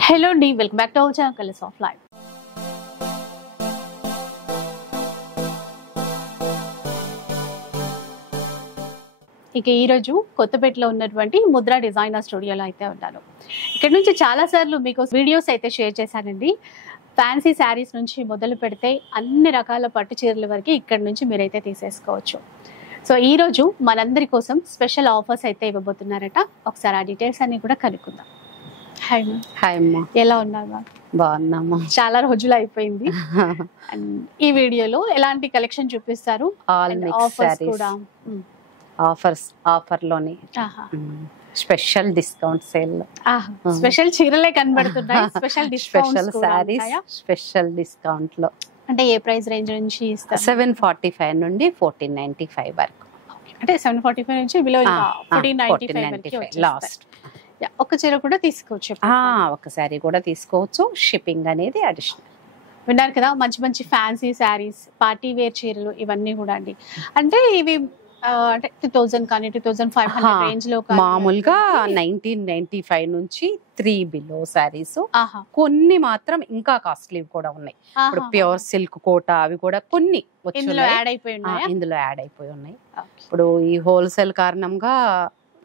Hello అండి, welcome back to our channel colours of life. ఇక ఈరోజు కొత్తపేటలో ఉన్నటువంటి ముద్రా డిజైనర్ స్టూడియోలో అయితే ఉన్నాను. ఇక్కడ నుంచి చాలాసార్లు మీకు వీడియోస్ అయితే షేర్ చేశానండి. ఫ్యాన్సీ శారీస్ నుంచి మొదలు పెడితే అన్ని రకాల పట్టు చీరల వరకు ఇక్కడ నుంచి మీరైతే తీసేసుకోవచ్చు. సో ఈరోజు మనందరి కోసం స్పెషల్ ఆఫర్స్ అయితే ఇవ్వబోతున్నారట. ఒకసారి ఆ డీటెయిల్స్ అన్ని కూడా కనుక్కుందాం. హాయ్ అమ్మా, ఎలా ఉన్నారు? బాగున్నాము. చాలా రోజులు అయిపోయింది. ఈ వీడియోలో ఎలాంటి కలెక్షన్ చూపిస్తారు? ఆఫర్ లోని స్పెషల్ డిస్కౌంట్ సేల్, స్పెషల్ చీరలే కనబడుతున్నాయి. స్పెషల్ సారీస్ స్పెషల్ డిస్కౌంట్ లో అంటే ఏ ప్రైస్ రేంజ్ నుంచి ఇస్తారు? 745 నుండి 1495 వరకు. అంటే 745 నుంచి బిలో 1495 లాస్ట్. ఒక చీర కూడా తీసుకోవచ్చు, ఒక సారీ కూడా తీసుకోవచ్చు. షిప్పింగ్ అనేది అడిషనల్. విన్నారు కదా, మంచి మంచి ఫ్యాన్సీ శారీస్, పార్టీ వేర్ చీరలు ఇవన్నీ కూడా అండి. అంటే ఇవి అంటే 2000 కానీ 2500 రేంజ్ లో మామూలుగా 1995 నుంచి 3 బిలో శారీస్. కొన్ని మాత్రం ఇంకా కాస్ట్లీ కూడా ఉన్నాయి. ఇప్పుడు ప్యూర్ సిల్క్ కోట అవి కూడా కొన్ని ఇందులో యాడ్ అయిపోయి ఉన్నాయి. ఇప్పుడు ఈ హోల్సేల్ కారణంగా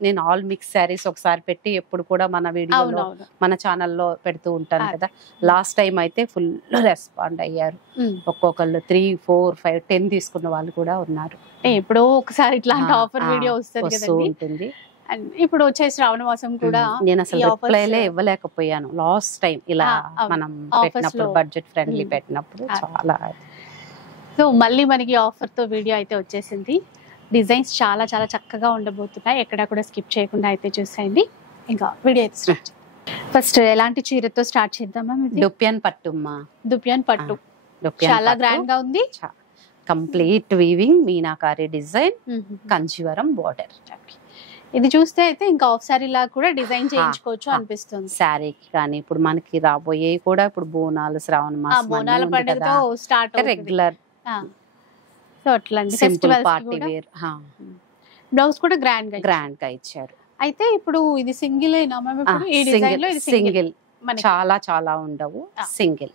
నేను ఆల్ మిక్స్ శారీస్ ఒకసారి పెట్టి ఎప్పుడు కూడా మన వీడియోలో మన ఛానల్లో పెడుతూ ఉంటాను కదా. లాస్ట్ టైం అయితే ఫుల్ రెస్పాండ్ అయ్యారు. ఒక్కొక్కళ్ళు 3, 4, 5, 10 తీసుకున్న వాళ్ళు కూడా ఉన్నారు. ఇప్పుడు ఒకసారి ఇట్లాంటి ఆఫర్ వీడియో వస్తుంది. ఇప్పుడు వచ్చే శ్రావణ మాసం కూడా నేను అసలు రిప్లైలే ఇవ్వలేకపోయాను లాస్ట్ టైం. ఇలా మనం పెట్టినప్పుడు బడ్జెట్ ఫ్రెండ్లీ పెట్టినప్పుడు చాలా. సో మళ్ళీ మనకి ఆఫర్ తో వీడియో అయితే వచ్చేసింది. డిజైన్స్ చాలా చాలా చక్కగా ఉండబోతున్నాయి. ఎక్కడ కూడా స్కిప్ చేయకుండా అయితే చూసేయండి. ఇంకా వీడియో అయితే స్టార్ట్. ఫస్ట్ ఎలాంటి చీరతో స్టార్ట్ చేద్దామా? దుప్యాన్ పట్టుమ్మా. దుప్యాన్ పట్టు చాలా గ్రాండ్ గా ఉంది. Complete weaving meenakari design, Kanjeevaram border. ఇది చూస్తే అయితే ఇంకా ఆఫ్ సారీ లాగా కూడా డిజైన్ చేయించుకోవచ్చు అనిపిస్తుంది. శారీకి కానీ ఇప్పుడు మనకి రాబోయే కూడా ఇప్పుడు బోనాలు, శ్రావణ మాసం, బోనాల పండుగతో start regular simple party wear. Blouse కూడా గ్రాండ్ గా ఇచ్చారు. అయితే ఇప్పుడు ఇది సింగిల్ సింగిల్ చాలా చాలా ఉండవు. సింగిల్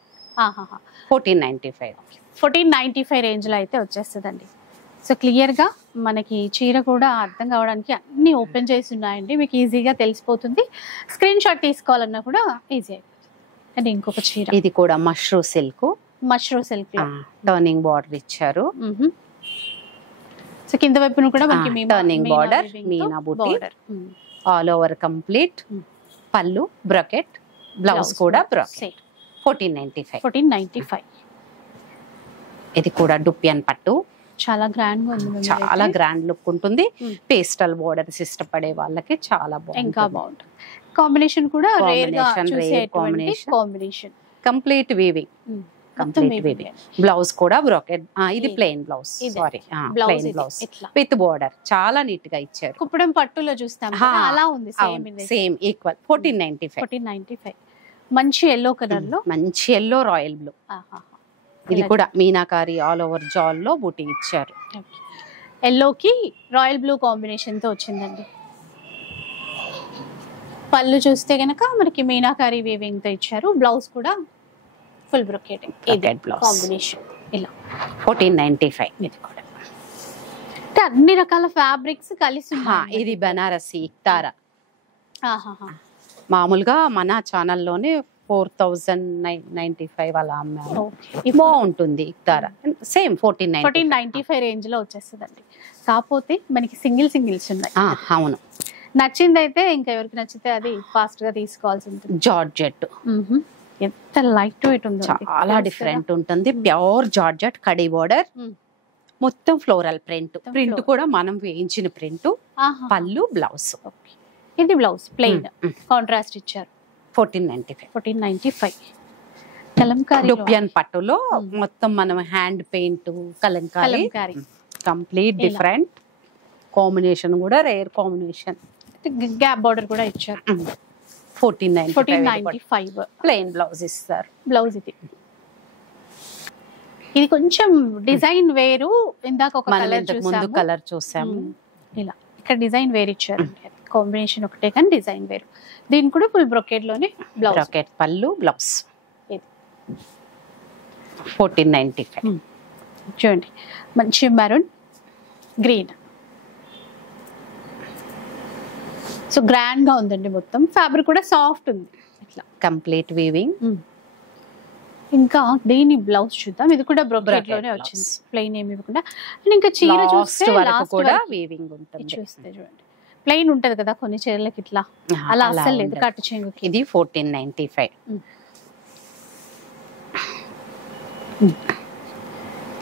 1495 రేంజ్ లో అయితే వచ్చేస్తుందండి. సో క్లియర్ గా మనకి చీర కూడా అర్థం కావడానికి అన్ని ఓపెన్ చేసి ఉన్నాయండి. మీకు ఈజీగా తెలిసిపోతుంది. స్క్రీన్ షాట్ తీసుకోవాలన్నా కూడా ఈజీ అయిపోతుంది. అండ్ ఇంకొక చీర, ఇది కూడా మష్రూమ్ సిల్క్ టర్నింగ్ బార్డర్ ఇచ్చారు. సో కింద వైపున కూడా మనకి టర్నింగ్ బార్డర్, మీనా బూటీ ఆల్ ఓవర్ కంప్లీట్. పళ్ళు బ్రాకెట్, బ్లౌజ్ కూడా బ్రాకెట్. 1495. ఇది కూడా డుప్యాన్ పట్టు. చాలా గ్రాండ్ గా ఉంది. చాలా గ్రాండ్ లుక్ ఉంటుంది. పేస్టల్ బోర్డర్స్ ఇష్టపడే వాళ్ళకి చాలా ఇంకా బాగుంటుంది. కాంబినేషన్ కూడా rare combination. Complete weaving. Blouse కూడా బ్రాకెట్. ఇది plain blouse, sorry plain blouse with border. చాలా నీట్ గా ఇచ్చారు. కుప్పడం పట్టులో చూస్తాం అలా ఉంది. Same equal. 1495. మంచి ఎల్లో కలర్ లో, మంచి ఎల్లో రాయల్ బ్లూ. ఇది కూడా మీనాకారి ఆల్ ఓవర్ జాల్ లో బూటీ ఇచ్చారు. ఎల్లోకి రాయల్ బ్లూ కాంబినేషన్ తో వచ్చిందండి. పళ్ళు చూస్తే గనక మనకి మీనాకారి వీవింగ్ తో ఇచ్చారు. బ్లౌజ్ కూడా ఫుల్ బ్రొకేటింగ్ కాంబినేషన్. ఇలా 1495. ఇది కూడా అంటే అన్ని రకాల ఫ్యాబ్రిక్స్ కలిసి. ఇది బనారసి ఇక్తారా. మామూలుగా మన ఛానల్లోనే 4095 అలా అమ్మారు. బాగుంటుంది ఇక్తారా. సేమ్ 1495 రేంజ్ లో వచ్చేస్తుందండి. కాకపోతే మనకి సింగిల్స్ ఉన్నాయి. అవును, నచ్చింది అయితే ఇంకా ఎవరికి నచ్చితే అది ఫాస్ట్ గా తీసుకోవాల్సి ఉంటుంది. జార్జెట్ ఎంత లైట్ వెయిట్ ఉందో, చాలా డిఫరెంట్ ఉంటుంది. ప్యూర్ జార్జెట్, కడి బోర్డర్, మొత్తం ఫ్లోరల్ ప్రింట్ కూడా మనం వేయించిన ప్రింట్. పళ్ళు బ్లౌజ్. ఇది బ్లౌజ్ ప్లెయిన్ కాంట్రాస్ట్ ఇచ్చారు. 1495. కలంకారీ డుప్యాన్ పట్టులో మొత్తం మనం hand paint Kalamkari. Complete different combination, కూడా రేర్ కాంబినేషన్. గ్యాప్ బోర్డర్ కూడా ఇచ్చారు. 1495 ప్లెయిన్ బ్లౌజ్ ఇస్తారు. బ్లౌజ్ ఇది కొంచెం డిజైన్ వేరు. ఇందాక ఒక ముందు కలర్ చూసాము. ఇలా ఇక్కడ డిజైన్ వేరు ఇచ్చారు. కాంబినేషన్ ఒకటే కానీ డిజైన్ వేరు. దీని కూడా ఫుల్ బ్రొకెట్ లోనే బ్లౌజ్. బ్రొకెట్ పళ్ళు బ్లౌజ్ 1495. చూడండి మంచి మెరూన్ గ్రీన్. సో గ్రాండ్ గా ఉందండి, మొత్తం ఫ్యాబ్రిక్ కూడా సాఫ్ట్ ఉంది ఇట్లా కంప్లీట్ వీవింగ్. ఇంకా దీని బ్లౌజ్ చూద్దాం. ఇది కూడా బ్రొకెట్ లోనే వచ్చింది, ప్లెయిన్ ఏమి ఇవ్వకుండా. అండ్ ఇంకా చీర చూస్తే లాస్ట్ కూడా వీవింగ్ ఉంటుంది. చూస్తే చూడండి ప్లెయిన్ ఉంటది కదా కొన్ని చీరలకి, ఇట్లా అలా అస్సలు లేదు కట్టు చెంగుకి. ఇది 1495.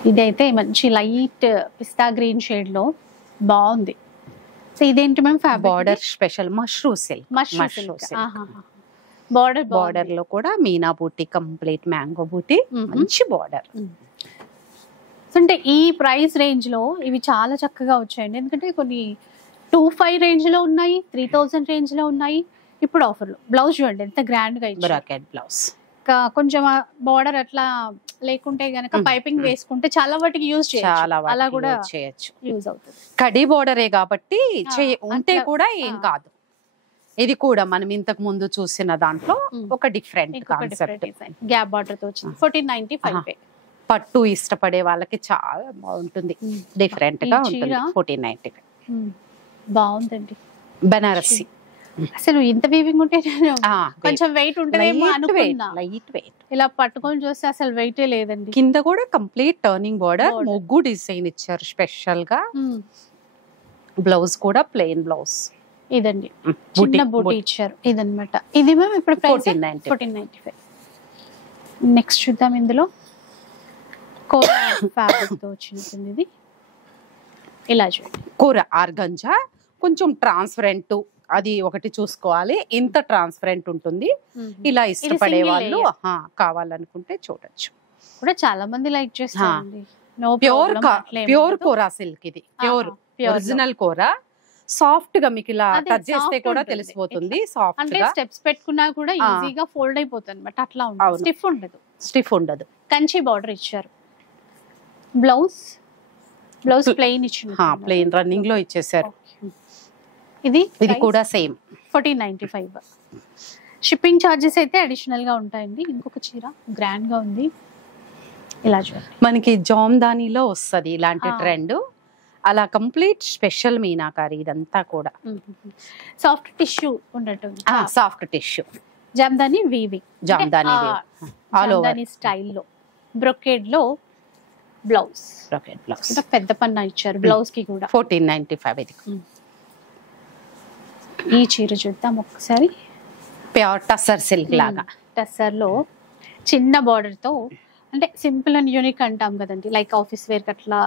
ఇదైతే మంచి లైట్ పిస్తా గ్రీన్ షేడ్ లో బాగుంది. సో ఇదేంటి ma'am fabric? Border special mashru silk. Border లో కూడా మీనా బూటీ, కంప్లీట్ మ్యాంగో బూటీ, మంచి బార్డర్. అంటే ఈ ప్రైస్ రేంజ్ లో ఇవి చాలా చక్కగా వచ్చాయండి. ఎందుకంటే కొన్ని 2500 రేంజ్ లో ఉన్నాయి, 3000 రేంజ్ లో ఉన్నాయి. ఇప్పుడు ఆఫర్ లో బ్లౌజ్ చూడండి ఎంత గ్రాండ్ గా ఇచ్చారు. బ్రాకెట్ బ్లౌజ్ కొంచెం బార్డర్ అట్లా లేకుంటే గనక పైపింగ్ వేసుకుంటే చాలా వాటికి యూజ్ చేయొచ్చు, అలా కూడా చేయొచ్చు, యూజ్ అవుతుంది. కడి బోర్డరే కాబట్టి ఉంటే కూడా ఏం కాదు. ఇది కూడా మనం ఇంతకు ముందు చూసిన దాంట్లో ఒక డిఫరెంట్ కాన్సెప్ట్, గ్యాప్ బార్డర్ తో వచ్చింది. 1495. పట్టు ఇష్టపడే వాళ్ళకి చాలా బాగుంటుంది, డిఫరెంట్ గా ఉంటుంది. 1495 బాగుందండి. బనారసి అసలు ఇంత వీవింగ్ ఉంటే కొంచెం వెయిట్ ఉంటదేమో అనుకున్నా, లైట్ వెయిట్. ఇలా పట్టుకొని చూస్తే అసలు వెయిటే లేదండి. కింద కూడా కంప్లీట్ టర్నింగ్ బార్డర్, మొగ్గు డిజైన్ ఇచ్చారు స్పెషల్ గా. బ్లౌజ్ కూడా ప్లెయిన్ బ్లౌజ్. ఇదండి చిన్న బూటీ ఇచ్చారు. ఇదన్నమాట. ఇది మేము ఇప్పుడు 1495. నెక్స్ట్ చూద్దాం. ఇందులో కోరా ఫ్యాబ్రిక్ తో వచ్చినట్టుంది. ఇది ఇలా చూడండి, కోరా ఆర్గంజా, కొంచెం ట్రాన్స్పరెంట్, అది ఒకటి చూసుకోవాలి. ఇంత ట్రాన్స్పరెంట్ ఉంటుంది. ఇలా ఇష్టపడే వాళ్ళు కావాలనుకుంటే చూడొచ్చు. కూడా చాలా మంది లైక్ చేస్తారు. ప్యూర్ కోరా సిల్క్, ఇది ప్యూర్ ఒరిజినల్ కోరా. సాఫ్ట్ గా మీకు ఇలా టచ్ చేస్తే కూడా తెలిసిపోతుంది. సాఫ్ట్ అంటే స్టెప్స్ పెట్టుకున్నా కూడా ఈజీగా ఫోల్డ్ అయిపోతుంది అన్నమాట. అట్లా ఉంటుంది, స్టిఫ్ ఉండదు. కంచి బార్డర్ ఇచ్చారు. బ్లౌజ్ ప్లెయిన్ ఇచ్చారు, ప్లెయిన్ రన్నింగ్ లో ఇచ్చేసారు. ఇది కూడా సేమ్ 1495. షిప్పింగ్ ఛార్జెస్ అయితే అడిషనల్ గా ఉంటాయండి. ఇంకొక చీర గ్రాండ్ గా ఉంది, ఇలా చూడండి. మనకి జామ్దానీలో వస్తుంది ఇలాంటి ట్రెండ్. అలా కంప్లీట్ స్పెషల్ మీనాకారి. ఇదంతా కూడా సాఫ్ట్ టిష్యూ ఉన్నట్టుంది. Soft tissue Jamdani weaving, Jamdani స్టైల్లో బ్రొకేడ్ లో బ్లౌజ్. పెద్ద పన్నా ఇచ్చారు బ్లౌజ్ కి కూడా. 1495. ఇది ఈ చీర చూద్దాం ఒకసారి. ప్యూర్ టసర్ సిల్క్ లాగా, టసర్ లో చిన్న బార్డర్ తో, అంటే సింపుల్ అండ్ యూనిక్ అంటాం కదండి. లైక్ ఆఫీస్ వేర్ అట్లా,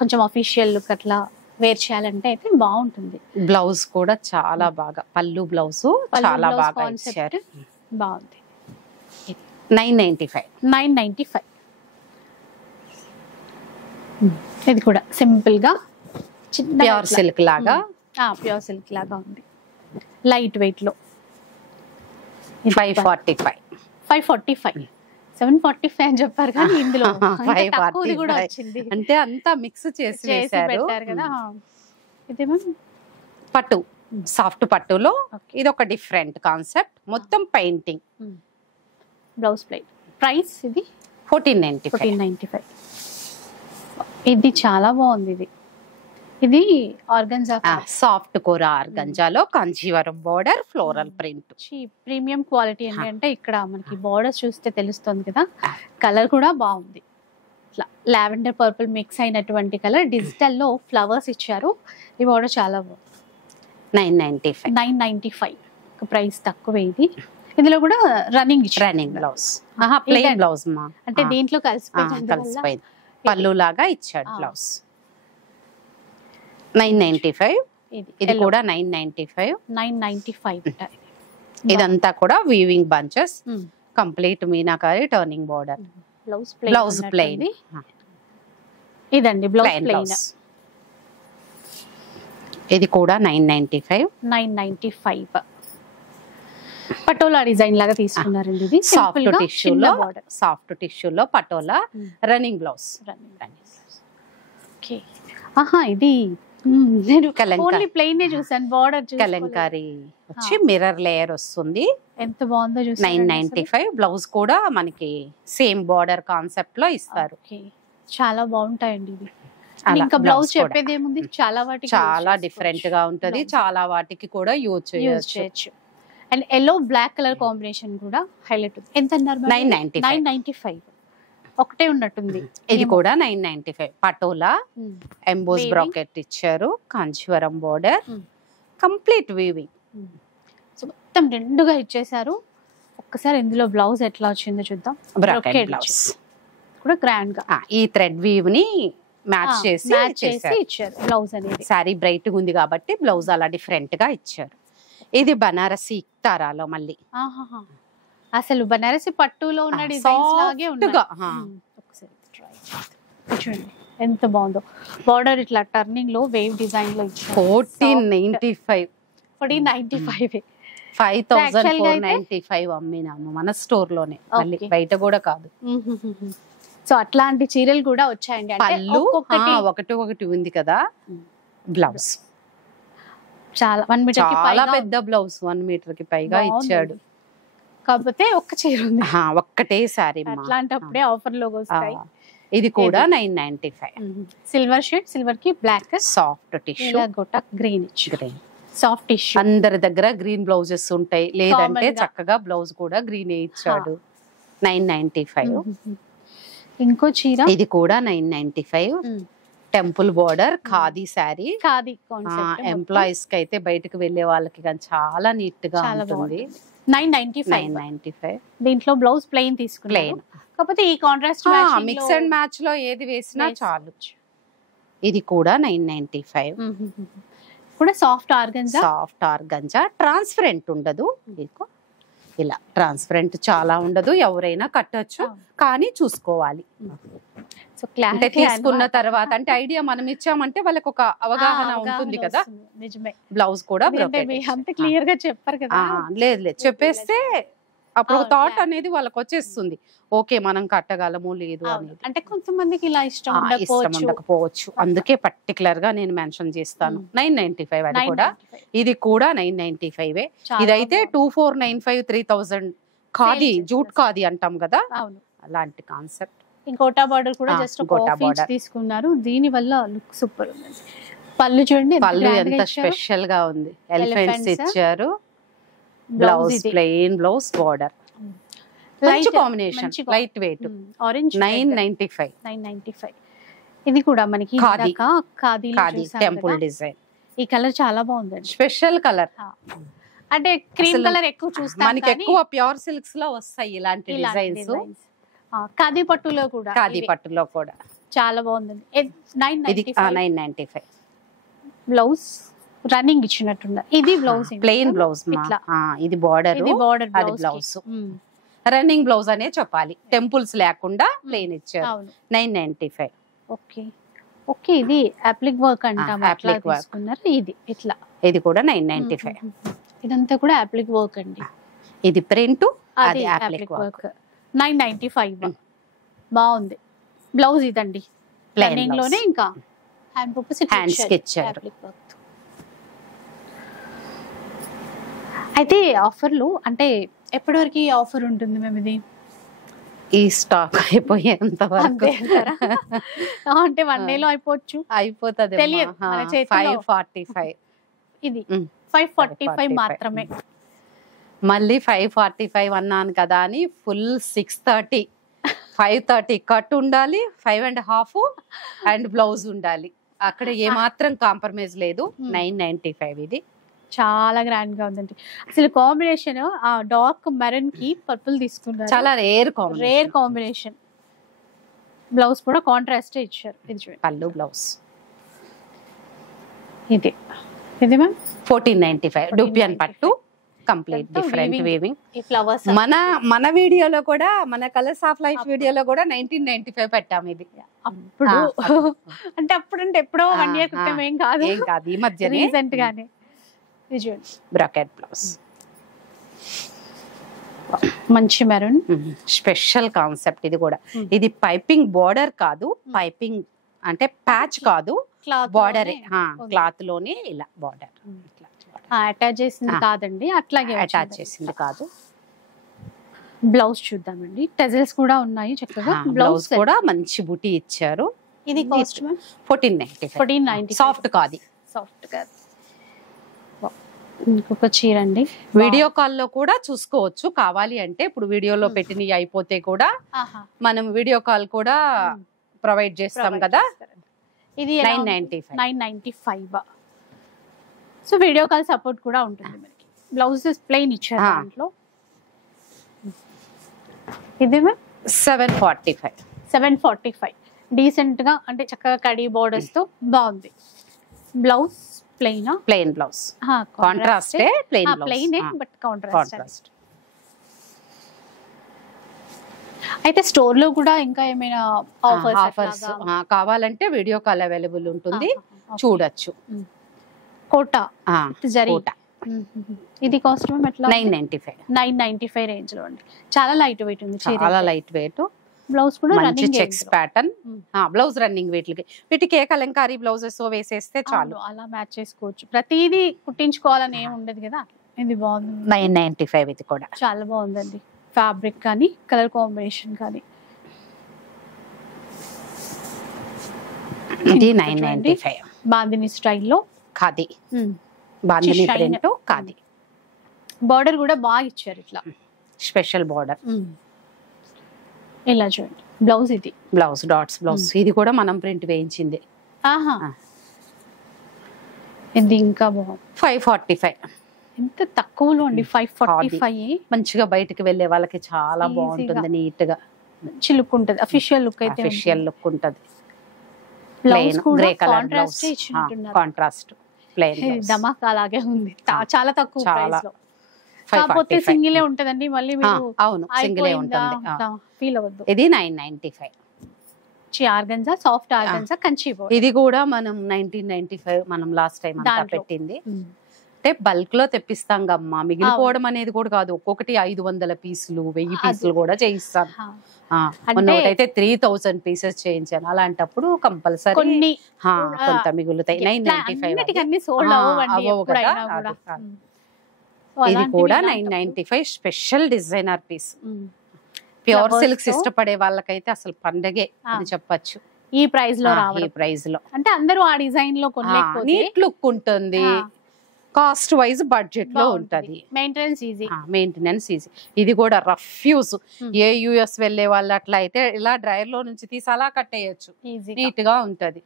కొంచెం అఫీషియల్ లుక్ అట్లా వేర్ చేయాలంటే అయితే బాగుంటుంది. బ్లౌజ్ కూడా చాలా బాగా, పళ్ళు బ్లౌజ్ చాలా బాగా ఇచ్చారు. బాగుంది. 995. ఇది కూడా సింపుల్ గా చిన్న ప్యూర్ సిల్క్ లాగా, ప్యూర్ సిల్క్ లాగా ఉంది. లైట్ వెయిట్ లో 545. 745 అని చెప్పారు కానీ ఇందులో 540 కూడా వచ్చింది. అంటే అంతా మిక్స్ చేసి వేశారు కదా. ఇదేమో పట్టు, సాఫ్ట్ పట్టులో ఇది ఒక డిఫరెంట్ కాన్సెప్ట్. మొత్తం పెయింటింగ్. Blouse plain. ప్రైస్ ఇది 1495. ఇది చాలా బాగుంది. ఇది ఆర్గంజా, సాఫ్ట్ కోరా ఆర్గంజాలో Kanjeevaram border, floral print. Premium quality ఏంటి అంటే ఇక్కడ మనకి బోర్డర్ చూస్తే తెలుస్తుంది కదా. కలర్ కూడా బాగుంది, ఇట్లా లావెండర్ పర్పుల్ మిక్స్ అయినటువంటి కలర్. డిజిటల్ లో ఫ్లవర్స్ ఇచ్చారు. ఈ బోర్డర్ చాలా బాగుంది. 995. ప్రైస్ తక్కువే. ఇది ఇందులో కూడా రన్నింగ్ బ్లౌజ్, ప్లెయిన్ బ్లౌజ్ అంటే దీంట్లో కలిసిపోయింది. పళ్ళు లాగా ఇచ్చాడు బ్లౌజ్. 995. ఇది కూడా 995. ఇదంతా కూడా weaving bunches, complete meenakari, turning border. Blouse plain. ఇదండి బ్లౌజ్ ప్లెయిన్. ఇది కూడా 995. పటోలా డిజైన్ లాగా తీసుకున్నారండి. ఇది సాఫ్ట్ టిష్యూలో పటోలా రన్నింగ్ బ్లౌజ్. ఇది నేను కలంకారీ. ఓన్లీ ప్లెయిన్ చూసాను, బార్డర్ కలంకారీ వచ్చి మిర్రర్ లేయర్ వస్తుంది. ఎంత బాగుందో చూసాను. 995. బ్లౌజ్ కూడా మనకి సేమ్ బార్డర్ కాన్సెప్ట్ లో ఇస్తారు. చాలా బాగుంటాయండి ఇవి. అలా ఇంకా బ్లౌజ్ బ్లౌజ్ చెప్పేది ఏముంది, చాలా వాటికి చాలా డిఫరెంట్ గా ఉంటది, చాలా వాటికి కూడా యూజ్ చేయొచ్చు. And yellow black colour combination కూడా హైలైట్ ఉంది. ఎంత అన్నారు? 995. 995 ఒకటే ఉన్నట్టుంది. ఇది కూడా 995. పటోలా ఎంబోస్ బ్రాకెట్ ఇచ్చారు, Kanjeevaram border, complete weaving. So మొత్తం రెండుగా ఇచ్చేసారు. ఒక్కసారి ఇందులో బ్లౌజ్ ఎట్లా వచ్చిందో చూద్దాం. బ్రాకెట్ బ్లౌజ్ కూడా గ్రాండ్ గా ఈ థ్రెడ్ వీవ్ ని మ్యాచ్ చేసి ఇచ్చారు. బ్లౌజ్ అనేది సారీ బ్రైట్ గా ఉంది కాబట్టి బ్లౌజ్ అలా డిఫరెంట్ గా ఇచ్చారు. ఇది బనారసి ఇక్తారాలో మళ్ళీ అసలు బనారసి పట్టులో ఉన్న డిజైన్స్ లాగే ఉన్నాయి. ఒకసారి ట్రై చూడండి ఎంత బాగుందో. బార్డర్ ఇట్లా టర్నింగ్ లో వేవ్ డిజైన్ లో ఇచ్చారు. 1495. 1495 5495 అమ్మినాము మన స్టోర్ లోనే, మళ్ళీ బయట కూడా కాదు. సో అట్లాంటి చీరలు కూడా వచ్చాయండి. పళ్ళు ఒకటి ఒకటి ఉంది కదా. బ్లౌజ్ చాలా 1 మీటర్ కి చాలా పెద్ద బ్లౌజ్, 1 మీటర్ కి పైగా ఇచ్చాడు. కాకపోతే ఒక్క చీర ఉంది, ఒక్కటే సారీ. అట్లాంటప్పుడే ఆఫర్ లో వస్తాయి. ఇది కూడా 995. సిల్వర్ షేడ్, సిల్వర్ కి black soft tissue, green soft tissue. అందరి దగ్గర గ్రీన్ బ్లౌజెస్ ఉంటాయి, లేదంటే చక్కగా బ్లౌజ్ కూడా గ్రీన్ ఇచ్చాడు. 995. ఇంకో చీర ఇది కూడా 995. Temple border khadi sari. Khadi employees కి అయితే బయటకు వెళ్లే వాళ్ళకి చాలా నీట్ గా ఉంటుంది. 995. దీంట్లో బ్లౌజ్ ప్లెయిన్ తీసుకున్నాను, కాకపోతే ఈ కాంట్రాస్ట్ మిక్స్ అండ్ మ్యాచ్ లో ఏది వేసినా చాలు. ఇది కూడా 995. కూడా సాఫ్ట్ ఆర్గంజా. ట్రాన్స్పరెంట్ ఉండదు, ఇలా ట్రాన్స్పరెంట్ చాలా ఉండదు, ఎవరైనా కట్టొచ్చు, కానీ చూసుకోవాలి. అంటే తీసుకున్న తర్వాత అంటే ఐడియా మనం ఇచ్చామంటే వాళ్ళకి ఒక అవగాహన ఉంటుంది కదా. నిజమే. బ్లౌజ్ కూడా అంత క్లియర్ గా చెప్పారు కదా. లేదు చెప్పేస్తే అప్పుడు థాట్ అనేది వాళ్ళకి వచ్చేస్తుంది, ఓకే మనం కట్టగలము లేదు అనేది. అంటే కొంతమందికి ఇలా ఇష్టం ఉండకపోవచ్చు, అందుకే పర్టికులర్ గా నేను మెన్షన్ చేస్తాను. 995 అది కూడా. ఇది కూడా 995. ఇదైతే 2495 3000 ఖాదీ, జూట్ ఖాదీ అంటాం కదా, అలాంటి కాన్సెప్ట్. ఇంకోటా బార్డర్ కూడా జస్ట్ తీసుకున్నారు, దీని వల్ల లుక్ సూపర్ ఉంది. పళ్ళు చూడండి, పళ్ళు ఎంత స్పెషల్ గా ఉంది, ఎలిఫెంట్స్ ఇచ్చారు. బ్లౌజ్ ప్లెయిన్ బ్లౌజ్, బార్డర్ మంచి కాంబినేషన్, లైట్ వెయిట్. ఆరెంజ్ 995. ఇది కూడా మనకి ఖాదీ టెంపుల్ డిజైన్. ఈ కలర్ చాలా బాగుంది, స్పెషల్ కలర్. అంటే క్రీమ్ కలర్ ఎక్కువ చూస్తాం, మనకి ఎక్కువ ప్యూర్ సిల్క్స్ లో వస్తాయి ఇలాంటి డిజైన్స్. ఖాదీ పట్టులో కూడా చాలా బాగుందండి. 995. బ్లౌజ్ రన్నింగ్ ఇచ్చినట్టున్నారు. ఇది బ్లౌజ్ ప్లెయిన్ బ్లౌజ్, ఇది బార్డర్, అది బ్లౌజ్. రన్నింగ్ బ్లౌజ్ అనే చెప్పాలి, టెంపుల్స్ లేకుండా ప్లెయిన్ ఇచ్చారు. 995. ఓకే ఇది అప్లిక్ వర్క్ అంటాం, అప్లిక్ వర్క్. ఇది ఇట్లా, ఇది కూడా 995. ఇదంతా కూడా అప్లిక్ వర్క్ అండి. ఇది ప్రింట్, అది అప్లిక్ వర్క్. 995 బాగుంది. బ్లౌజ్ ఇదండి, రన్నింగ్ లోనే ఇంకా హ్యాండ్స్ ఇచ్చారు. అయితే ఆఫర్లు అంటే ఎప్పటి వరకు ఆఫర్ ఉంటుంది మేము? ఇది ఈ స్టాక్ అయిపోయేంత వరకు అంటే 1 డే లో అయిపోతుంది. తెలియదు. 545. ఇది 545 మాత్రమే. మళ్ళీ 545 అన్నాను కదా అని ఫుల్ 630. 530 కట్ ఉండాలి, 5.5 అండ్ బ్లౌజ్ ఉండాలి. అక్కడ ఏమాత్రం కాంప్రమైజ్ లేదు. 995. ఇది చాలా గ్రాండ్ గా ఉందండి. అసలు కాంబినేషన్ ఆ డార్క్ మెరూన్ కి పర్పుల్ తీసుకున్నారు, చాలా రేర్ కాంబినేషన్. బ్లౌజ్ కూడా కాంట్రాస్ట్ ఇచ్చారు. ఇది చూడండి, పళ్ళు బ్లౌజ్. ఇది మ్యామ్ 1495. డూపియన్ పట్టు, కంప్లీట్ డిఫరెంట్ వీవింగ్. ఈ ఫ్లవర్స్ మన వీడియోలో కూడా, మన కలర్స్ ఆఫ్ లైఫ్ వీడియోలో కూడా 1995 పెట్టాము. ఇది అప్పుడు అంటే ఎప్పుడో 1 year క్రితం ఏం కాదు, ఈ మధ్య రీసెంట్ గానే. బ్రాకెట్ బ్లౌజ్, మంచి మెరూన్, స్పెషల్ కాన్సెప్ట్. ఇది కూడా ఇది పైపింగ్ బోర్డర్ కాదు, పైపింగ్ అంటే ప్యాచ్ కాదు, బార్డర్ క్లాత్ లోనే ఇలా బార్డర్ అటాచ్ చేసింది కాదండి, అట్లాగే అటాచ్ చేసింది కాదు. బ్లౌజ్ చూద్దామండి, టెజల్స్ కూడా ఉన్నాయి చక్కగా. బ్లౌజ్ కూడా మంచి బుటీ ఇచ్చారు. ఇది కాస్ట్ 1490 సాఫ్ట్ కాదు, సాఫ్ట్ కాదు. ఇంకొక చీర అండి, వీడియో కాల్ లో కూడా చూసుకోవచ్చు కావాలి అంటే. ఇప్పుడు వీడియోలో పెట్టినవి అయిపోతే కూడా మనం వీడియో కాల్ కూడా ప్రొవైడ్ చేస్తాం కదా. ఇది 995. సో వీడియో కాల్ సపోర్ట్ కూడా ఉంటుంది మనకి. బ్లౌజ్ ప్లెయిన్ ఇచ్చారు దాంట్లో. ఇది 745 డీసెంట్ గా, అంటే చక్కగా కడి బోర్డర్స్ తో బాగుంది. Blouse plain blouse, contrast plain but contrast. అయితే స్టోర్ లో కూడా ఇంకా ఏమైనా ఆఫర్స్ కావాలంటే వీడియో కాల్ అవైలబుల్ ఉంటుంది, చూడొచ్చు. కోటా ఇది కాస్ట్ ఎట్లా? 995 రేంజ్ లో అండి. చాలా లైట్ వెయిట్ ఉంది, చాలా లైట్ వెయిట్. బ్లౌజ్ కూడా మంచి చెక్స్ ప్యాటర్న్. బ్లౌజ్ రన్నింగ్ వీటికి ఏ కలంకారీ బ్లౌజెస్ వేసేస్తే చాలు, అలా మ్యాచ్ చేసుకోవచ్చు. ప్రతిదీ కుట్టించుకోవాలని ఏమి ఉండదు కదా. ఇది బాగుంది, 995. ఇది కూడా చాలా బాగుందండి, ఫ్యాబ్రిక్ కానీ కలర్ కాంబినేషన్ కానీ. ఇది 995 బాందిని స్టైల్లో ఖాదీ, బాందిని ప్రింట్ ఖాదీ. బార్డర్ కూడా బాగా ఇచ్చారు, ఇట్లా స్పెషల్ బార్డర్. ఇలా చూడండి బ్లౌజ్, ఇది బ్లౌజ్ డాట్స్ బ్లౌజ్. ఇది కూడా మనం ప్రింట్ వేయించింది. ఇది ఇంకా బాగుంది. 545 ఎంత తక్కువలో అండి, 545. మంచిగా బయటకు వెళ్ళే వాళ్ళకి చాలా బాగుంటుంది, నీట్ గా మంచి లుక్ ఉంటుంది. అఫీషియల్ లుక్ అయితే అఫీషియల్ లుక్ ఉంటుంది. Plain grey colour contrast plain ధమాకా అలాగే ఉంది, చాలా తక్కువ ప్రైస్ లో. కాకపోతే సింగిలే ఉంటదండి, మళ్ళీ మీరు అవును సింగిలే ఉంటుంది, ఫీల్ అవ్వద్దు. ఇది 995. Organza, soft organza, Kanchi border. ఇది కూడా మనం 1995 మనం లాస్ట్ టైం అంతా పెట్టింది. అంటే బల్క్ లో తెప్పిస్తాం గమ్మా, మిగిలిపోవడం అనేది కూడా కాదు. ఒక్కొక్కటి 500 పీసులు 1000 పీసులు కూడా చేయిస్తాం. అయితే 3000 పీసెస్ చేయించాను. అలాంటిప్పుడు కంపల్సరీ కొంత మిగులుతాయి. 995. ఇది కూడా 995 special designer piece. Pure silks ఇష్టపడే వాళ్ళకైతే అసలు పండగే అని చెప్పొచ్చు. ఈ ప్రైస్ లో రావడం, ఈ ప్రైస్ లో అంటే అందరూ ఆ డిజైన్ లో కొనలేకపోతే నీట్ లుక్ ఉంటుంది, కాస్ట్ వైజ్ బడ్జెట్ లో ఉంటది, మెయింటెనెన్స్ ఈజీ. ఇది కూడా రఫ్ యూస్. ఏ యుఎస్ వెళ్లే వాళ్ళు అట్లా అయితే ఇలా డ్రైర్ లో నుంచి తీసి అలా కట్టేయచ్చు, నీట్ గా ఉంటది.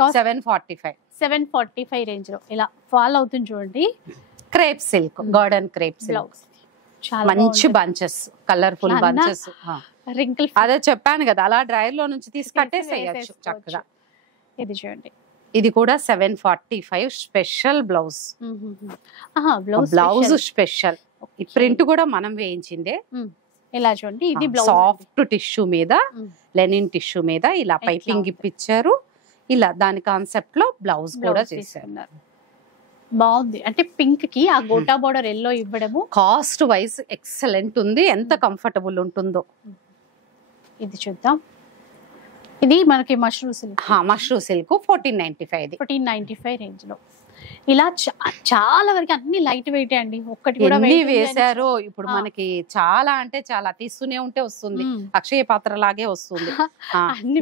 745 రేంజ్ లో ఇలా ఫాల్ అవుతుంది చూడండి. Crepe silk, garden crepe silk, మంచి బంచెస్, కలర్ఫుల్ బంచెస్. రింకిల్ అదే చెప్పాను కదా, అలా డ్రైర్ లో నుంచి తీసి కట్టేసేయచ్చు చక్కగా. ఇది చూడండి, ఇది కూడా 745 స్పెషల్ బ్లౌజ్. Blouse special. ఈ ప్రింట్ కూడా మనం వేయించిందే. ఇలా చూడండి, ఇది సాఫ్ట్ టిష్యూ మీద, లెనిన్ టిష్యూ మీద ఇలా పైపింగ్ ఇప్పించారు. ఇలా దాని కాన్సెప్ట్ లో బ్లౌజ్ కూడా చేశారు. బాగుంది. అంటే పింక్ కి ఆ గోటా బోర్డర్ ఎల్లో ఇవ్వడము. కాస్ట్ వైజ్ ఎక్సలెంట్ ఉంది, ఎంత కంఫర్టబుల్ ఉంటుందో. ఇది చూద్దాం. ఇది మనకి mashru silk. Mashru silk 1495 range లో. ఇలా చాలా వరకు అన్ని లైట్ వెయిట్ అండి. ఒక్కటి కూడా వేసారు. ఇప్పుడు మనకి చాలా అంటే చాలా తీస్తూనే ఉంటే వస్తుంది, అక్షయ పాత్ర లాగే వస్తుంది.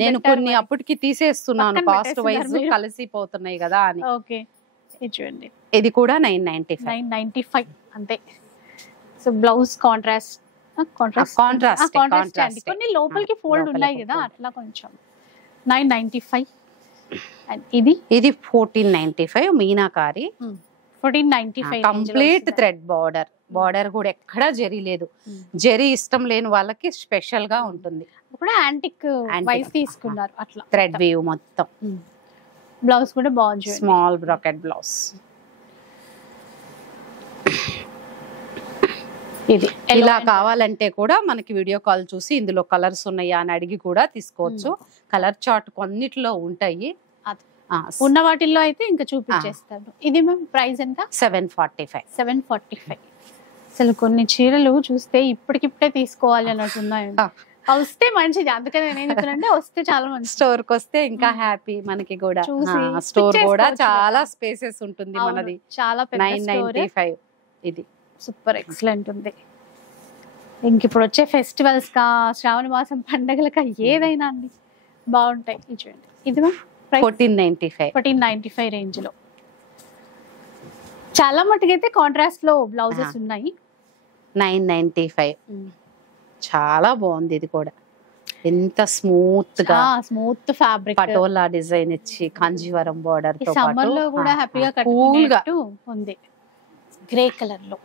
నేను కొన్ని అప్పటికి తీసేస్తున్నాను, కాస్ట్ వైజ్ కలిసిపోతున్నాయి కదా అని. ఓకే, ఇది చూడండి. ఇది కూడా 995 అంతే. సో బ్లౌజ్ కాంట్రాస్ట్ కొన్ని లోపలికి ఫోల్డ్ ఉన్నాయి కదా, అట్లా కొంచెం 995. ఇది 1495 meenakari. 1495 complete thread border. Border కూడా ఎక్కడా జరీ లేదు. జరీ ఇష్టం లేని వాళ్ళకి స్పెషల్ గా ఉంటుంది. ఇప్పుడు యాంటిక్ వైస్ తీసుకున్నారు అట్లా థ్రెడ్ వీవ్ మొత్తం. బ్లౌజ్ కూడా బాగుంది, స్మాల్ బ్రాకెట్ బ్లౌజ్. ఇది ఇలా కావాలంటే కూడా మనకి వీడియో కాల్ చూసి ఇందులో కలర్స్ ఉన్నాయా అని అడిగి కూడా తీసుకోవచ్చు. కలర్ చార్ట్ కొన్నిట్లో ఉంటాయి, ఉన్న వాటిల్లో అయితే ఇంకా చూపించేస్తాను. ఇది మేము ప్రైస్ ఎంత? 745. అసలు కొన్ని చీరలు చూస్తే ఇప్పటికిప్పుడే తీసుకోవాలి అన్నట్టు ఉన్నాయి. వస్తే మంచిది, అందుకని నేను చెప్తానంటే వస్తే చాలా మంచి. స్టోర్ కి వస్తే ఇంకా హ్యాపీ మనకి కూడా. చూసి స్టోర్ కూడా పిచ్చేసుకోవచ్చు చాలా కదా. స్పేసెస్ ఉంటుంది అవును, మనది. చాలా పెద్ద 995 ఇది సూపర్ ఎక్సలెంట్ ఉంది. ఇంక ఇప్పుడు వచ్చే ఫెస్టివల్స్ కా శ్రావణ మాసం పండగలకా ఏదైనా అండి బాగుంటాయి. ఇది చూడండి, ఇది 1495. 1495 రేంజ్ లో చాలా మటుకైతే కాంట్రాస్ట్ లో బ్లౌజెస్ ఉన్నాయి. 995 చాలా బాగుంది. ఇది కూడా ఎంత స్మూత్ గా స్మూత్ ఫ్యాబ్రిక్, పటోలా డిజైన్ ఇచ్చి కాంజీవరం బార్డర్ తో సమ్మర్ లో కూడా హ్యాపీగా కూల్ గా కట్టుకునేట్టు ఉంది. గ్రే కలర్ లో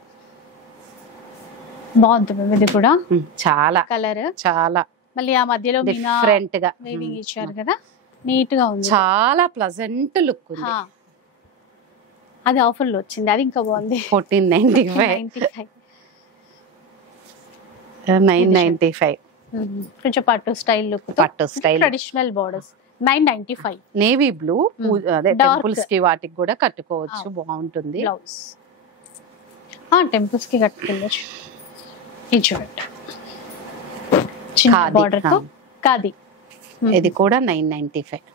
బాగుంది మ్యామ్. ఇది కూడా చాలా కలర్ చాలా మళ్ళీ ఆ మధ్యలో డిఫరెంట్ గా వేవింగ్ ఇచ్చారు కదా, నీట్ గా ఉంది. చాలా ప్లజెంట్ లుక్ ఉంది. అది ఆఫర్ లో వచ్చింది, అది ఇంకా బాగుంది. 1495 995 కొంచెం పట్టు స్టైల్ లుక్, పట్టు style traditional borders. 995 navy blue, అదే Dark. టెంపుల్స్ కి వాటికి కూడా కట్టుకోవచ్చు, బాగుంటుంది. బ్లౌజ్ టెంపుల్స్ కి కట్టుకెళ్ళచ్చు. ఇది చూడండి, చిన్న ఖాదీ, బార్డర్ తో కాది. ఇది కూడా 995.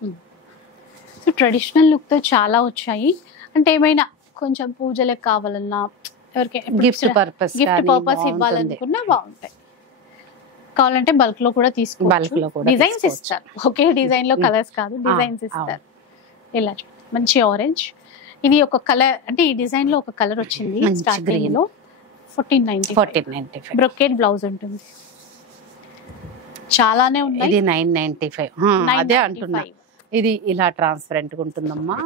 సో ట్రెడిషనల్ లుక్ తో చాలా వచ్చాయి. అంటే ఏమైనా కొంచెం పూజలకు కావాలన్నా, ఎవరికైనా గిఫ్ట్ పర్పస్ ఇవ్వాలనుకున్నా బాగుంటాయి. కావాలంటే బల్క్ లో కూడా తీసుకోవచ్చు. బల్క్ లో కూడా డిజైన్స్ ఇస్తారు, ఒకే డిజైన్ లో కలర్స్ కాదు, డిజైన్స్ ఇస్తారు. ఇలా చూడండి, మంచి ఆరెంజ్. ఇది ఒక కలర్, అంటే ఈ డిజైన్ లో ఒక కలర్ వచ్చింది స్టార్టింగ్ లో. 1495 బ్రొకేట్ బ్లౌజ్ ఉంటుంది. చాలానే ఉన్నాయి. ఇది 995. అదే అంటున్నా, ఇది ఇలా ట్రాన్స్పరెంట్ గా ఉంటుందమ్మా.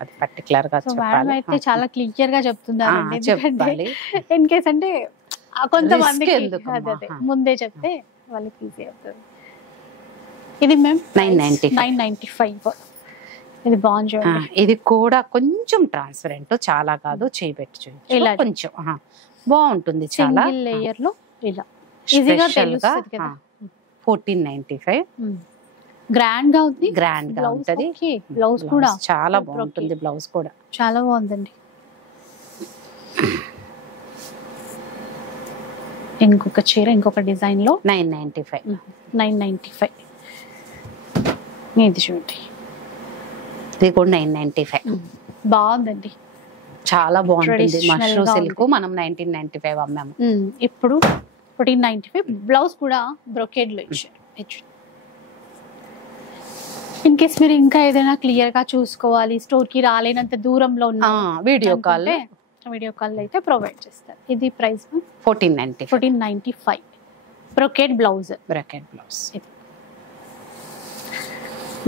అది పర్టికులర్ గా మేడం అయితే చాలా క్లియర్ గా చెప్తున్నారు. చెప్పాలి ఇన్ కేస్ అంటే కొంతమందికి ఎందుకమ్మా? అదే ముందే చెప్తే వాళ్ళకి ఈజీ అవుతుంది. ఇది మ్యామ్ 995. ఇది బాగుంది చూడండి. ఇది కూడా కొంచెం ట్రాన్స్పరెంట్, చాలా కాదు, చేయబెట్టి ఇలా కొంచెం బాగుంటుంది. చాలా సింగిల్ లేయర్ లో ఇలా ఈజీగా తెలుస్తుంది కదా. 1495 గ్రాండ్ గా ఉంది, గ్రాండ్ గా ఉంటది. బ్లౌజ్ కూడా చాలా బాగుంటుంది. బ్లౌజ్ కూడా చాలా బాగుందండి. ఇంకొక చీర, ఇంకొక డిజైన్ లో 995. 995. ఇది చూడండి, ఇది కూడా 995. బాగుందండి, చాలా బాగుంటుంది. Traditional మష్రూమ్ గా సిల్క్ మనం 1995 అమ్మాము. ఇప్పుడు 1495. బ్లౌజ్ కూడా బ్రొకేడ్ లో ఇచ్చారు. ఇన్ కేస్ మీరు ఇంకా ఏదైనా క్లియర్ గా చూసుకోవాలి, స్టోర్ కి రాలేనంత దూరంలో ఉన్న వీడియో కాల్ అయితే ప్రొవైడ్ చేస్తారు. ఇది price 1495 brocade blouse. Bracket blouse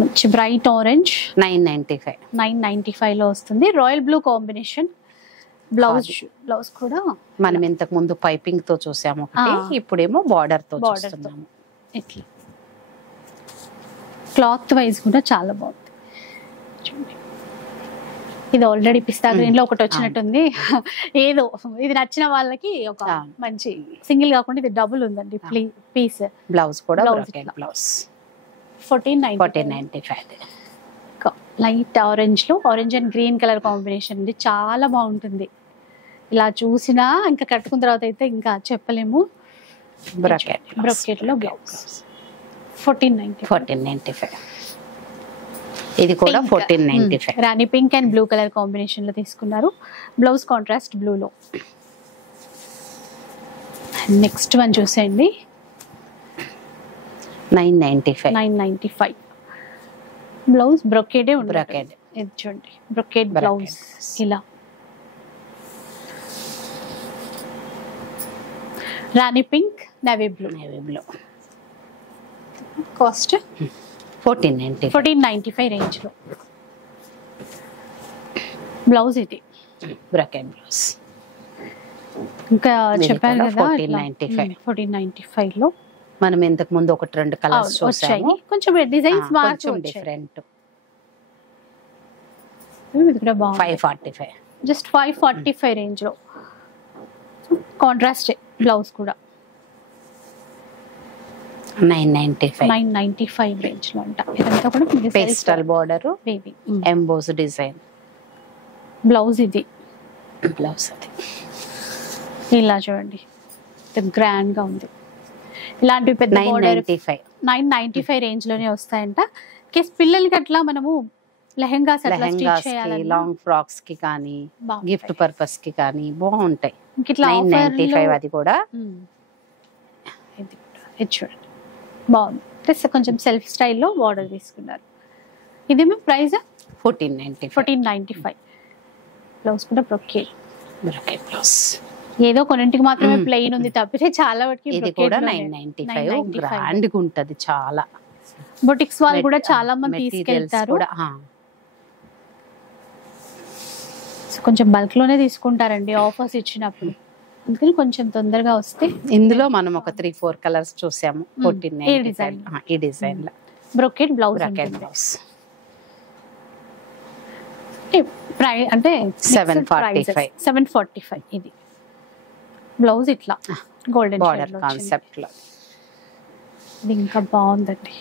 మంచి బ్రైట్ ఆరెంజ్ 995. 995 లో వస్తుంది. రాయల్ బ్లూ కాంబినేషన్ బ్లౌజ్ కూడా మనం ఇంతకు ముందు పైపింగ్ తో చూసాము ఒకటి, ఇప్పుడేమో బార్డర్ తో చూస్తున్నాము. ఇట్లా క్లాత్ వైజ్ కూడా చాలా బాగుంది. ఇది ఆల్రెడీ పిస్తా గ్రీన్ లో ఒకటి వచ్చినట్టుంది. ఏదో ఇది నచ్చిన వాళ్ళకి ఒక మంచి సింగిల్ కాకుండా ఇది డబుల్ ఉందండి పీస్. బ్లౌజ్ కూడా బ్లౌజ్ 1495. లైట్ ఆరెంజ్ లో orange and green colour combination ఉంది, చాలా బాగుంటుంది. ఇలా చూసినా ఇంకా కట్టుకున్న తర్వాత అయితే ఇంకా చెప్పలేము. బ్రొకెట్ లో బ్లౌజ్ 1495. ఇది కూడా 1495. రాణి pink and blue colour combination లో తీసుకున్నారు. బ్లౌజ్ కాంట్రాస్ట్ బ్లూ లో. నెక్స్ట్ వన్ చూసేయండి, 995. బ్లౌజ్ బ్రొకేడే ఉంది. ఇది చూడండి, బ్రొకేట్ బ్లౌజ్ ఇలా. రాణి pink, navy blue. Cost 1495 range లో. బ్లౌజ్ ఇది బ్రాకెట్ బ్లౌజ్. ఇంకా చెప్పాను కదా 1495 లో. మనం ఇంతకు ముందు ఒకటి రెండు కలర్స్ చూసాము, కొంచెం డిజైన్స్ మార్చు డిఫరెంట్. ఇది కూడా బాగుంది. 545. జస్ట్ 545 రేంజ్ లో. కాంట్రాస్ట్ బ్లౌజ్ కూడా 995 రేంజ్ లో అంట. ఇదంతా కూడా pastel border, baby emboss design. Blouse ఇది బ్లౌజ్ అది ఇలా చూడండి, గ్రాండ్ గా ఉంది. ఇలాంటివి పెద్ద బోర్డర్ 995 995 రేంజ్ లోనే వస్తాయంట. కేస్ పిల్లలకి అట్లా మనము లెహెంగాస్ అట్లా స్టిచ్ లెహంగాస్ కి చేయాలన్నా లాంగ్ ఫ్రాక్స్ కి కానీ బాగుంటాయి. గిఫ్ట్ పర్పస్ కి కానీ బాగుంటాయి. ఇంక ఇట్లా 995 అది కూడా. ఇది చూడండి బాగుంది. ప్లస్ కొంచెం సెల్ఫ్ స్టైల్లో బార్డర్ తీసుకున్నారు. ఇది మేము ప్రైస్ 1495. బ్లౌజ్ కూడా బ్రొకేట్ బ్లౌజ్. ఏదో కొన్నింటికి మాత్రమే ప్లెయిన్ ఉంది తప్పితే చాలా వాటికి ఇది కూడా 995 గ్రాండ్ గా ఉంటది చాలా. బొటిక్స్ వాళ్ళు కూడా చాలా మంది మెటీరియల్స్ తీసుకెళ్తారు. కూడా కొంచెం బల్క్ లోనే తీసుకుంటారండి ఆఫర్స్ ఇచ్చినప్పుడు, అందుకని కొంచెం తొందరగా వస్తే. ఇందులో మనం ఒక 3-4 కలర్స్ చూసాము. 1495 ఈ డిజైన్ లో బ్రొకెట్ బ్లౌజ్ బ్లౌజ్ ప్రైస్ అంటే 745. 745. ఇది బ్లౌజ్ ఇట్లా గోల్డెన్ బార్డర్ కాన్సెప్ట్ లో. ఇది ఇంకా బాగుందండి.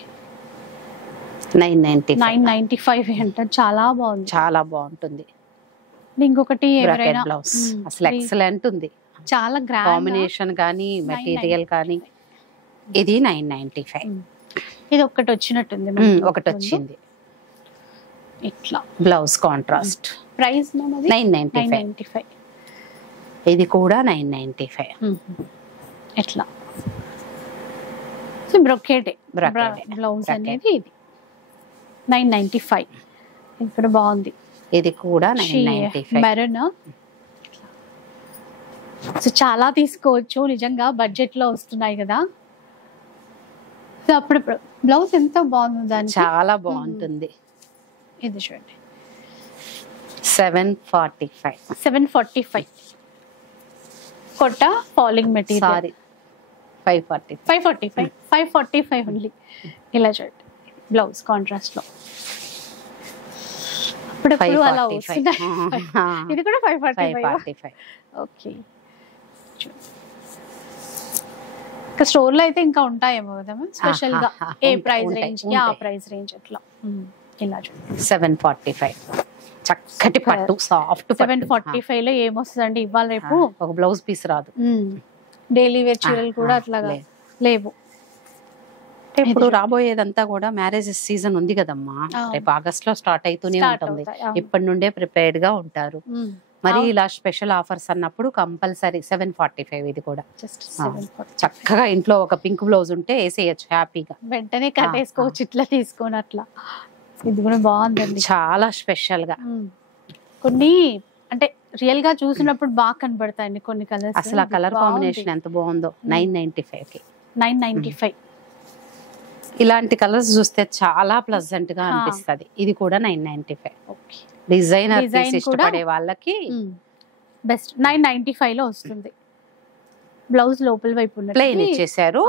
995 అంట, చాలా బాగుంది. చాలా బాగుంటుంది. ఇంకొకటి ఎవరైనా బ్లౌజ్ అసలు ఎక్సలెంట్ ఉంది. చాలా గ్రాండ్ కాంబినేషన్ కానీ మెటీరియల్ కానీ. ఇది 995. ఇది ఒకటి వచ్చినట్టుంది. ఒకటి వచ్చింది ఇట్లా బ్లౌజ్ కాంట్రాస్ట్. ప్రైస్ 995. ఇది కూడా 995. ఎట్లా బ్రొకేట్ బ్లౌజ్ అనేది. ఇది 995. ఇది కూడా బాగుంది. ఇది కూడా 995. మెరూన్. సో చాలా తీసుకోవచ్చు నిజంగా, బడ్జెట్ లో వస్తున్నాయి కదా. సో అప్పుడు బ్లౌజ్ ఎంత బాగుంది దానికి, చాలా బాగుంటుంది. ఇది చూడండి 745. 745. కొట్ట ఫాలింగ్ మెటీరియల్. సారీ 545. 545 ఓన్లీ. ఇలా చూడండి బ్లౌజ్ కాంట్రాస్ట్ లో. ఇప్పుడు అలా వస్తున్నాయి. ఇది కూడా 545. ఓకే. ఇంకా స్టోర్ లో అయితే ఇంకా ఉంటాయేమో కదా స్పెషల్ గా, ఏ ప్రైస్ రేంజ్ కి ఆ ప్రైస్ రేంజ్ అట్లా. ఇలా చూడండి 745. చక్కటి పట్టు సాఫ్ట్. 745 లో ఏమొస్తుందండి ఇవాళ రేపు? ఒక బ్లౌజ్ పీస్ రాదు. డైలీ వేర్ చీరలు కూడా అట్లాగా లేవు. ఇప్పుడు రాబోయేదంతా కూడా మ్యారేజ్ సీజన్ ఉంది కదమ్మా. రేపు ఆగస్ట్ లో స్టార్ట్ అవుతూనే ఉంటుంది. ఇప్పటి నుండే ప్రిపేర్డ్ గా ఉంటారు. మరి ఇలా స్పెషల్ ఆఫర్స్ అన్నప్పుడు కంపల్సరీ 745. ఇది కూడా చక్కగా ఇంట్లో ఒక పింక్ బ్లౌజ్ ఉంటే వేసేయచ్చు హ్యాపీగా, వెంటనే కట్టేసుకోవచ్చు ఇట్లా తీసుకొని అట్లా. ఇది కూడా బాగుందండి, చాలా స్పెషల్ గా. కొన్ని అంటే రియల్ గా చూసినప్పుడు బాగా కనబడతాయండి కొన్ని కలర్స్. అసలు ఆ కలర్ కాంబినేషన్ ఎంత బాగుందో. 995 కి 995. ఇలాంటి కలర్స్ చూస్తే చాలా ప్లెజెంట్ గా అనిపిస్తది. ఇది కూడా 995. డిజైనర్ ఇష్టపడే వాళ్ళకి బెస్ట్. 995 లో వస్తుంది. బ్లౌజ్ లోపల వైపు ప్లెయిన్ ఇచ్చేసారు.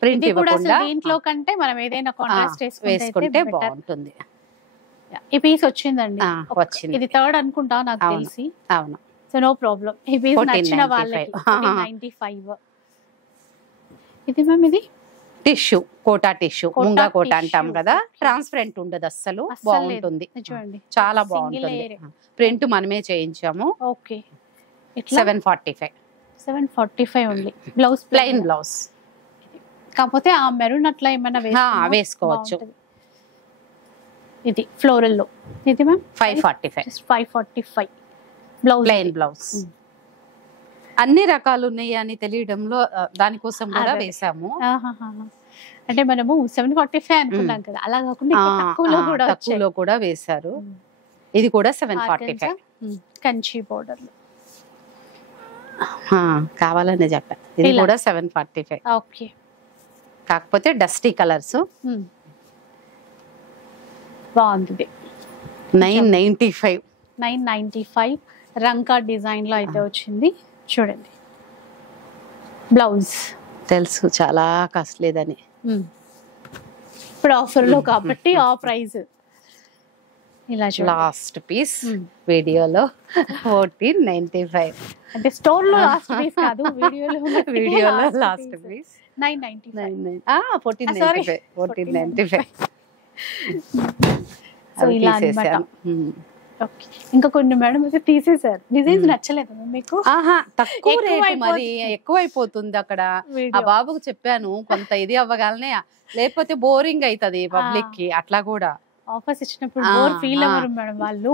ప్రింట్ ఇవ్వకుండా దీంట్లో కంటే మనం ఏదైనా కాంట్రాస్ట్ వేసుకుంటే బాగుంటుంది. ఈ పీస్ వచ్చిందండి. వచ్చింది. ఇది థర్డ్ అనుకుంటా నాకు తెలిసి. అవును. So no problem. ఈ పీస్ నచ్చిన వాళ్ళకి 1495. ఇది మ్యామ్ ఇది టిష్యూ, కోటా టిష్యూ, ముంగా కోట అంటాం కదా. ట్రాన్స్పరెంట్ ఉండదు అస్సలు, బాగుంటుంది. చూడండి చాలా బాగుంటుంది. ప్రింట్ మనమే చేయించాము. Okay. 745. 745 only. Blouse plain blouse. కాకపోతే ఆ మెరూన్ అట్లా ఏమైనా వేసుకోవచ్చు. ఇది ఫ్లోరల్ లో. ఇది మ్యామ్ 545. 545 blouse, plain blouse. అన్ని రకాలు ఉన్నాయి అని తెలియడంలో దానికోసం కూడా వేసాము. అంటే మనము 745 అనుకున్నాం కదా, అలా కాకుండా తక్కువలో కూడా వేశారు. ఇది కూడా 745. కంచి బోర్డర్ లో కావాలనే చెప్పా. ఇది కూడా 745. ఓకే. కాకపోతే డస్టీ కలర్స్. బాగుంది. 995. 995 రంకా డిజైన్ లో అయితే వచ్చింది. చూడండి బ్లౌజ్. తెలుసు చాలా కాస్ట్లీదని. ఇప్పుడు ఆఫర్ లో కాబట్టి ఆ ప్రైస్. ఇలా లాస్ట్ పీస్ వీడియోలో 1495. అంటే స్టోర్ లో లాస్ట్ పీస్ కాదు, వీడియోలో లాస్ట్ పీస్ 995. 1495. సో ఇలా అన్నమాట. ఓకే. ఇంకా కొన్ని మేడం అయితే తీసేసారు. డిజైన్స్ నచ్చలేదు మీకు? ఆహా, తక్కువ ఎక్కువ రేటు అయిపోతుంది. మరి ఎక్కువ అయిపోతుంది అక్కడ. ఆ వీడియో. బాబుకు చెప్పాను కొంత ఇది అవ్వగానే, లేకపోతే బోరింగ్ అవుతుంది పబ్లిక్ కి. అట్లా కూడా ఆఫర్స్ ఇచ్చినప్పుడు ఆ, బోర్ ఫీల్ ఆ. అవ్వరు మేడం వాళ్ళు.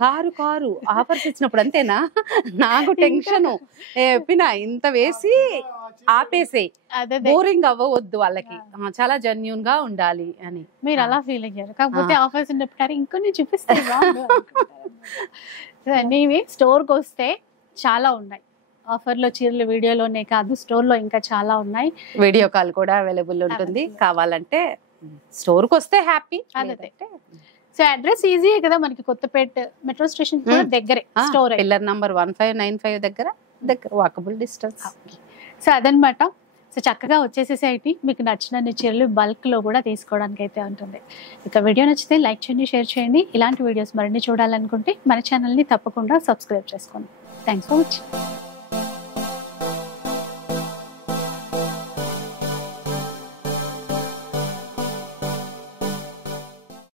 కారు ఆఫర్స్ ఇచ్చినప్పుడు అంతేనా, నాకు టెన్షన్. చెప్పినా ఇంత వేసి ఆపేసేయి, అదే బోరింగ్ అవ్వవద్దు వాళ్ళకి, చాలా జెన్యూన్ గా ఉండాలి అని. మీరు అలా ఫీల్ అయ్యారు. కాకపోతే ఆఫర్స్ ఉన్నప్పుడు ఇంకొన్ని చూపిస్తే నీవి స్టోర్ కి వస్తే చాలా ఉన్నాయి ఆఫర్లో చీరలు. వీడియోలోనే కాదు, స్టోర్ లో ఇంకా చాలా ఉన్నాయి. వీడియో కాల్ కూడా అవైలబుల్ ఉంటుంది. కావాలంటే స్టోర్ కి వస్తే హ్యాపీ. అదే. సో అడ్రస్ ఈజీయే కదా మనకి, కొత్తపేట మెట్రో స్టేషన్ కూడా దగ్గరే స్టోర్. పిల్లర్ నంబర్ 1595 దగ్గర వాకబుల్ డిస్టెన్స్. సో అదనమాట. సో చక్కగా వచ్చేసేసి మీకు నచ్చిన చీరలు బల్క్ లో కూడా తీసుకోవడానికి అయితే ఉంటుంది. ఇక వీడియో నచ్చితే లైక్ చేయండి, షేర్ చేయండి. ఇలాంటి వీడియోస్ మరిన్ని చూడాలనుకుంటే మన ఛానల్ని తప్పకుండా సబ్స్క్రైబ్ చేసుకోండి. Thanks for watching.